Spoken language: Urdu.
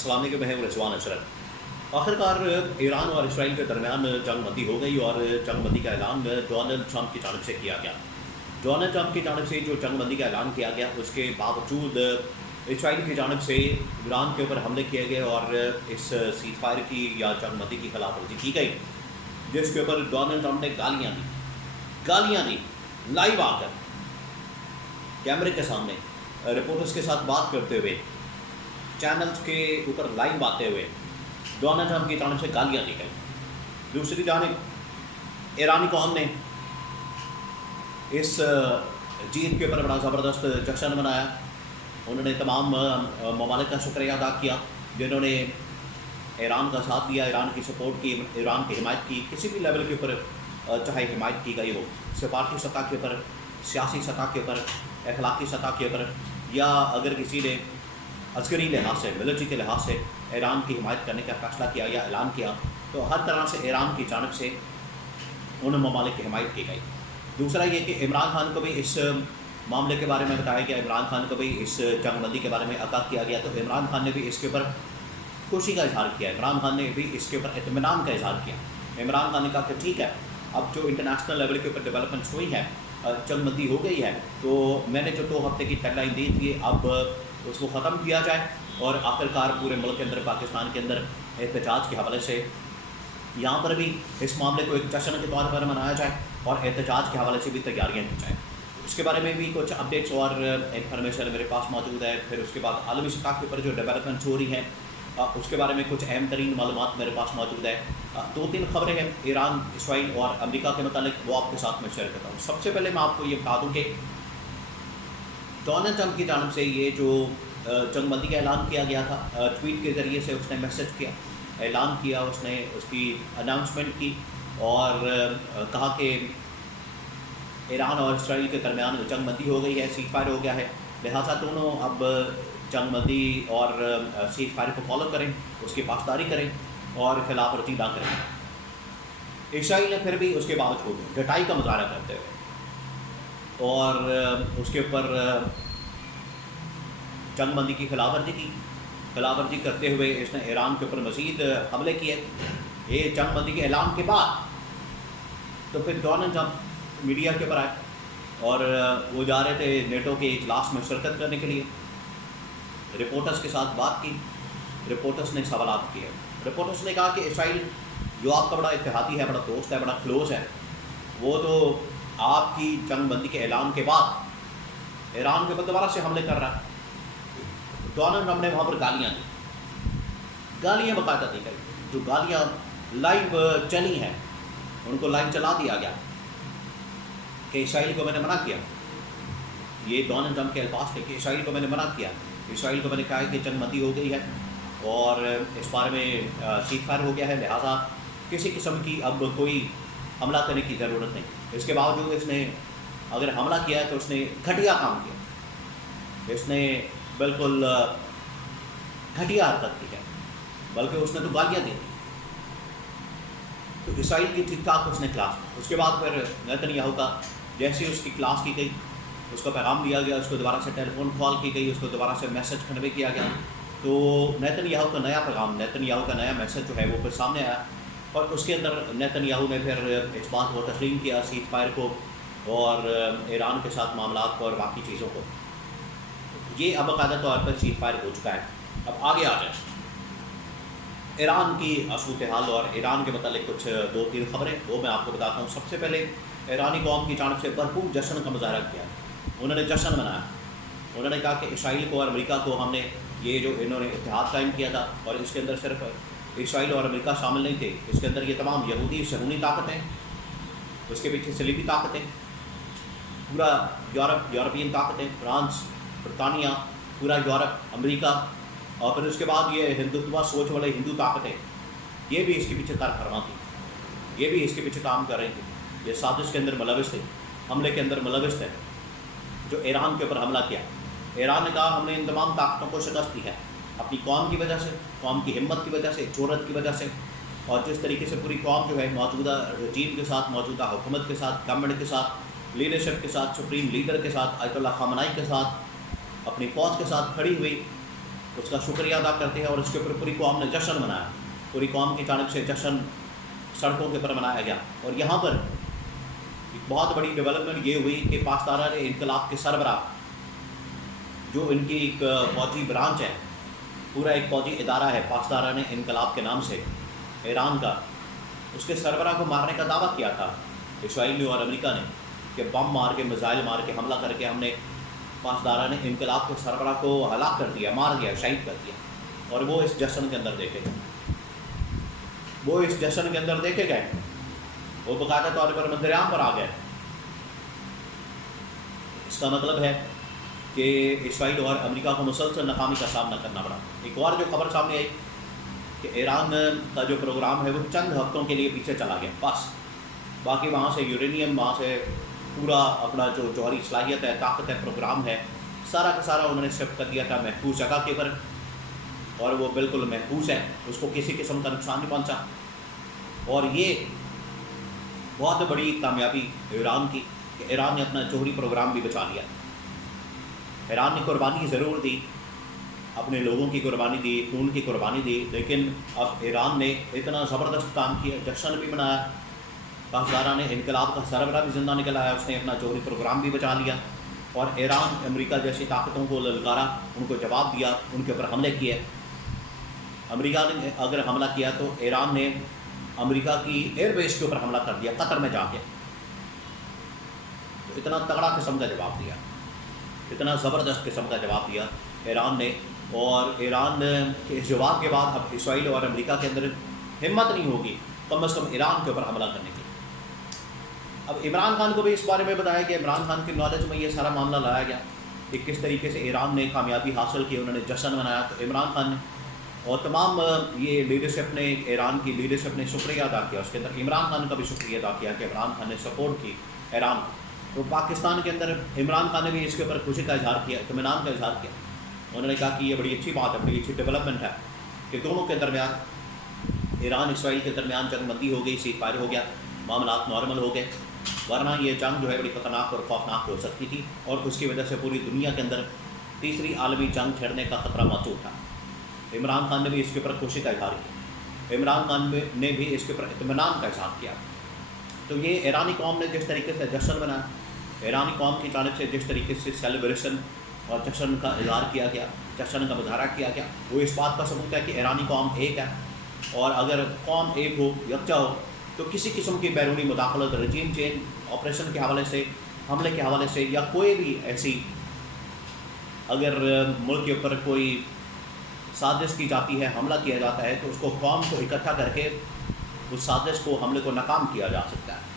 السلام علیکم، میں ہوں رضوان اشرف۔ آخرکار ایران اور اسرائیل کے درمیان جنگ بندی ہو گئی اور جنگ بندی کا اعلان ڈونلڈ ٹرمپ کی جانب سے کیا گیا۔ ڈونلڈ ٹرمپ کی جانب سے جو جنگ بندی کا اعلان کیا گیا، اس کے باوجود اسرائیل کی جانب سے ایران کے اوپر حملے کیے گئے اور اس سیز فائر کی یا جنگ بندی کی خلاف ورزی کی گئی، جس کے اوپر ڈونلڈ ٹرمپ نے گالیاں دی لائیو آ کر کیمرے کے سامنے رپورٹرز کے ساتھ بات کرتے ہوئے، چینلز کے اوپر لائیو آتے ہوئے ڈونلڈ ٹرمپ کی جانب سے گالیاں دی گئی۔ دوسری جانب ایرانی قوم نے اس جیت کے اوپر بڑا زبردست جشن منایا۔ انہوں نے تمام ممالک کا شکریہ ادا کیا جنہوں نے ایران کا ساتھ دیا، ایران کی سپورٹ کی، ایران کی حمایت کی، کسی بھی لیول کے اوپر چاہے حمایت کی گئی ہو، سفارتی سطح کے اوپر، سیاسی سطح کے اوپر، اخلاقی سطح کے اوپر، یا اگر کسی نے عسکری لحاظ سے، ملٹری کے لحاظ سے ایران کی حمایت کرنے کا فیصلہ کیا یا اعلان کیا، تو ہر طرح سے ایران کی جانب سے ان ممالک کی حمایت کی گئی۔ دوسرا یہ کہ عمران خان کو بھی اس معاملے کے بارے میں بتایا گیا، عمران خان کو بھی اس جنگ بندی کے بارے میں آگاہ کیا گیا، تو عمران خان نے بھی اس کے اوپر خوشی کا اظہار کیا، عمران خان نے بھی اس کے اوپر اطمینان کا اظہار کیا۔ عمران خان نے کہا کہ ٹھیک ہے، اب جو انٹرنیشنل لیول کے اوپر ڈیولپمنٹس ہوئی ہے، جنگ بندی ہو گئی ہے، تو میں نے جو 2 ہفتے کی ڈیڈ لائن دی تھی، اب اس کو ختم کیا جائے اور آخرکار پورے ملک کے اندر، پاکستان کے اندر احتجاج کے حوالے سے یہاں پر بھی اس معاملے کو ایک جشن کے طور پر منایا جائے اور احتجاج کے حوالے سے بھی تیاریاں کی جائیں۔ اس کے بارے میں بھی کچھ اپڈیٹس اور انفارمیشن میرے پاس موجود ہے۔ پھر اس کے بعد عالمی سطح کے اوپر جو ڈیولپمنٹس ہو رہی ہیں، اس کے بارے میں کچھ اہم ترین معلومات میرے پاس موجود ہے۔ 2-3 خبریں ہیں ایران، اسرائیل اور امریکہ کے متعلق، وہ آپ کے ساتھ میں شیئر کرتا ہوں۔ سب سے پہلے میں آپ کو یہ بتا دوں کہ ڈونلڈ ٹرمپ کی جانب سے یہ جو جنگ بندی کا اعلان کیا گیا تھا، ٹویٹ کے ذریعے سے اس نے میسج کیا، اعلان کیا، اس نے اس کی اناؤنسمنٹ کی اور کہا کہ ایران اور اسرائیل کے درمیان جنگ بندی ہو گئی ہے، سیز فائر ہو گیا ہے، لہٰذا دونوں اب جنگ بندی اور سیز فائر کو فالو کریں، اس کی پاسداری کریں اور خلاف ورزی نہ کریں۔ اسرائیل نے پھر بھی اس کے باوجود ڈٹائی کا مظاہرہ کرتے ہوئے اور اس کے اوپر جنگ بندی کی خلاف ورزی کرتے ہوئے اس نے ایران کے اوپر مزید حملے کیے۔ یہ جنگ بندی کے اعلان کے بعد تو پھر ڈونلڈ ٹرمپ میڈیا کے اوپر آئے اور وہ جا رہے تھے نیٹو کے اجلاس میں شرکت کرنے کے لیے۔ رپورٹرز کے ساتھ بات کی، رپورٹرز نے سوالات کیے، رپورٹرز نے کہا کہ اسرائیل جو آپ کا بڑا اتحادی ہے، بڑا دوست ہے، بڑا کلوز ہے، وہ تو آپ کی جنگ بندی کے اعلان کے بعد ایران کے اوپر دوبارہ سے حملے کر رہا ہے۔ ڈونلڈ ٹرمپ نے وہاں پر گالیاں باقاعدہ دی گئی، جو گالیاں لائیو چلی ہیں، ان کو لائیو چلا دیا گیا کہ اسرائیل کو میں نے منع کیا۔ یہ ڈونلڈ ٹرمپ کے الفاظ تھے کہ اسرائیل کو میں نے منع کیا، اسرائیل کو میں نے کہا کہ جنگ بندی ہو گئی ہے اور اس بارے میں سیز فائر ہو گیا ہے، لہٰذا کسی قسم کی اب کوئی حملہ کرنے کی ضرورت نہیں۔ اس کے باوجود اس نے اگر حملہ کیا ہے تو اس نے گھٹیا کام کیا، اس نے بالکل گھٹیا حرکت کی ہے، بلکہ اس نے تو گالیاں دی۔ تو اسرائیل کی ٹھیک ٹھاک اس نے کلاس کی۔ اس کے بعد پھر نیتن یاہو کا جیسے اس کی کلاس کی گئی، اس کو پیغام دیا گیا، اس کو دوبارہ سے ٹیلی فون کال کی گئی، اس کو دوبارہ سے میسج کنوے کیا گیا، تو نیتن یاہو کا نیا پیغام، نیتن یاہو کا نیا میسج جو ہے وہ پھر سامنے آیا اور اس کے اندر نیتن یاہو نے پھر اس بات کو تسلیم کیا، سیز فائر کو اور ایران کے ساتھ معاملات کو اور باقی چیزوں کو۔ یہ اب باقاعدہ طور پر سیز فائر ہو چکا ہے۔ اب آگے آ جائیں ایران کی صورتحال اور ایران کے متعلق کچھ 2-3 خبریں، وہ میں آپ کو بتاتا ہوں۔ سب سے پہلے ایرانی قوم کی جانب سے بھرپور جشن کا مظاہرہ کیا، انہوں نے جشن منایا، انہوں نے کہا کہ اسرائیل کو اور امریکہ کو ہم نے یہ جو انہوں نے اتحاد قائم کیا تھا، اور اس کے اندر صرف اسرائیل اور امریکہ شامل نہیں تھے، اس کے اندر یہ تمام یہودی صہیونی طاقتیں، اس کے پیچھے صلیبی طاقتیں، پورا یورپین طاقتیں، فرانس، برطانیہ، پورا یورپ، امریکہ، اور پھر اس کے بعد یہ ہندوتوا سوچ والے ہندو طاقتیں، یہ بھی اس کے پیچھے کار فرما تھی، یہ بھی اس کے پیچھے کام کر رہی تھی، یہ سازش کے اندر ملوث تھے، حملے کے اندر ملوث تھے، جو ایران کے اوپر حملہ کیا۔ ایران نے کہا ہم نے ان تمام طاقتوں کو شکست دی ہے، اپنی قوم کی وجہ سے، قوم کی ہمت کی وجہ سے، جرأت کی وجہ سے، اور جس طریقے سے پوری قوم جو ہے موجودہ رجیم کے ساتھ، موجودہ حکومت کے ساتھ، گورنمنٹ کے ساتھ، لیڈرشپ کے ساتھ، سپریم لیڈر کے ساتھ، آیت اللہ خامنائی کے ساتھ، اپنی فوج کے ساتھ کھڑی ہوئی اس کا شکریہ ادا کرتے ہیں اور اس کے اوپر پوری قوم نے جشن منایا. پوری قوم کی جانب سے جشن سڑکوں کے اوپر منایا گیا. اور یہاں پر ایک بہت بڑی ڈیولپمنٹ یہ ہوئی کہ پاسداران انقلاب کے سربراہ جو ان کی ایک فوجی برانچ ہے، پورا ایک فوجی ادارہ ہے پاسداران انقلاب کے نام سے ایران کا، اس کے سربراہ کو مارنے کا دعویٰ کیا تھا اسرائیل اور امریکہ نے کہ بم مار کے میزائل مار کے حملہ کر کے ہم نے پاسداران انقلاب کے سربراہ کو ہلاک کر دیا، مار دیا، شہید کر دیا. اور وہ اس جشن کے اندر دیکھے گئے، وہ اس جشن کے اندر دیکھے گئے، وہ باقاعدہ طور پر منظر عام پر آ گئے. اس کا مطلب ہے کہ اسرائیل اور امریکہ کو مسلسل ناکامی کا سامنا کرنا پڑا. ایک اور جو خبر سامنے آئی کہ ایران کا جو پروگرام ہے وہ چند ہفتوں کے لیے پیچھے چلا گیا بس. باقی وہاں سے یورینیم، وہاں سے پورا اپنا جو جوہری صلاحیت ہے، طاقت ہے، پروگرام ہے، سارا کا سارا انہوں نے شفٹ کر دیا تھا محفوظ جگہ کے اوپر، اور وہ بالکل محفوظ ہے، اس کو کسی قسم کا نقصان نہیں پہنچا. اور یہ بہت بڑی کامیابی ایران کی کہ ایران نے اپنا جوہری پروگرام بھی بچا لیا. ایران نے قربانی ضرور دی، اپنے لوگوں کی قربانی دی، خون کی قربانی دی، لیکن اب ایران نے اتنا زبردست کام کیا، جشن بھی منایا، پاسداران انقلاب کا سربراہ بھی زندہ نکل آیا، اس نے اپنا جوہری پروگرام بھی بچا لیا. اور ایران امریکہ جیسی طاقتوں کو للکارا، ان کو جواب دیا، ان کے اوپر حملے کیے. امریکہ نے اگر حملہ کیا تو ایران نے امریکہ کی ایئر بیس کے اوپر حملہ کر دیا قطر میں جا کے. تو اتنا تگڑا قسم کا جواب دیا، اتنا زبردست قسم کا جواب دیا ایران نے. اور ایران کے اس جواب کے بعد اب اسرائیل اور امریکہ کے اندر ہمت نہیں ہوگی کم از کم ایران کے اوپر حملہ کرنے کی. اب عمران خان کو بھی اس بارے میں بتایا کہ عمران خان کی نالج میں یہ سارا معاملہ لایا گیا کہ کس طریقے سے ایران نے کامیابی حاصل کی، انہوں نے جشن منایا. تو عمران خان نے اور تمام یہ لیڈرشپ نے، ایران کی لیڈرشپ نے شکریہ ادا کیا. اس کے اندر عمران خان کا بھی شکریہ ادا کیا کہ عمران خان نے سپورٹ کی ایران. تو پاکستان کے اندر عمران خان نے بھی اس کے اوپر خوشی کا اظہار کیا، اطمینان کا اظہار کیا. انہوں نے کہا کہ یہ بڑی اچھی بات ہے، بڑی اچھی ڈیولپمنٹ ہے کہ دونوں کے درمیان، ایران اسرائیل کے درمیان جنگ بندی ہو گئی، سیز فائر ہو گیا، معاملات نارمل ہو گئے. ورنہ یہ جنگ جو ہے بڑی خطرناک اور خوفناک ہو سکتی تھی، اور اس کی وجہ سے پوری دنیا کے اندر تیسری عالمی جنگ چھڑنے کا خطرہ موجود تھا. عمران خان نے بھی اس کے اوپر خوشی کا اظہار کیا، عمران خان نے بھی اس کے اوپر اطمینان کا اظہار کیا. تو یہ ایرانی قوم نے جس طریقے سے جشن منایا، ایرانی قوم کی جانب سے جس طریقے سے سیلیبریشن اور جشن کا اظہار کیا گیا، جشن کا مظاہرہ کیا گیا، وہ اس بات کا ثبوت ہے کہ ایرانی قوم ایک ہے. اور اگر قوم ایک ہو، یکجا ہو، تو کسی قسم کی بیرونی مداخلت، رجیم چینج آپریشن کے حوالے سے، حملے کے حوالے سے، یا کوئی بھی ایسی اگر ملک کے اوپر کوئی سازش کی جاتی ہے، حملہ کیا جاتا ہے، تو اس کو قوم کو اکٹھا کر کے اس سازش کو، حملے کو ناکام کیا جا سکتا ہے.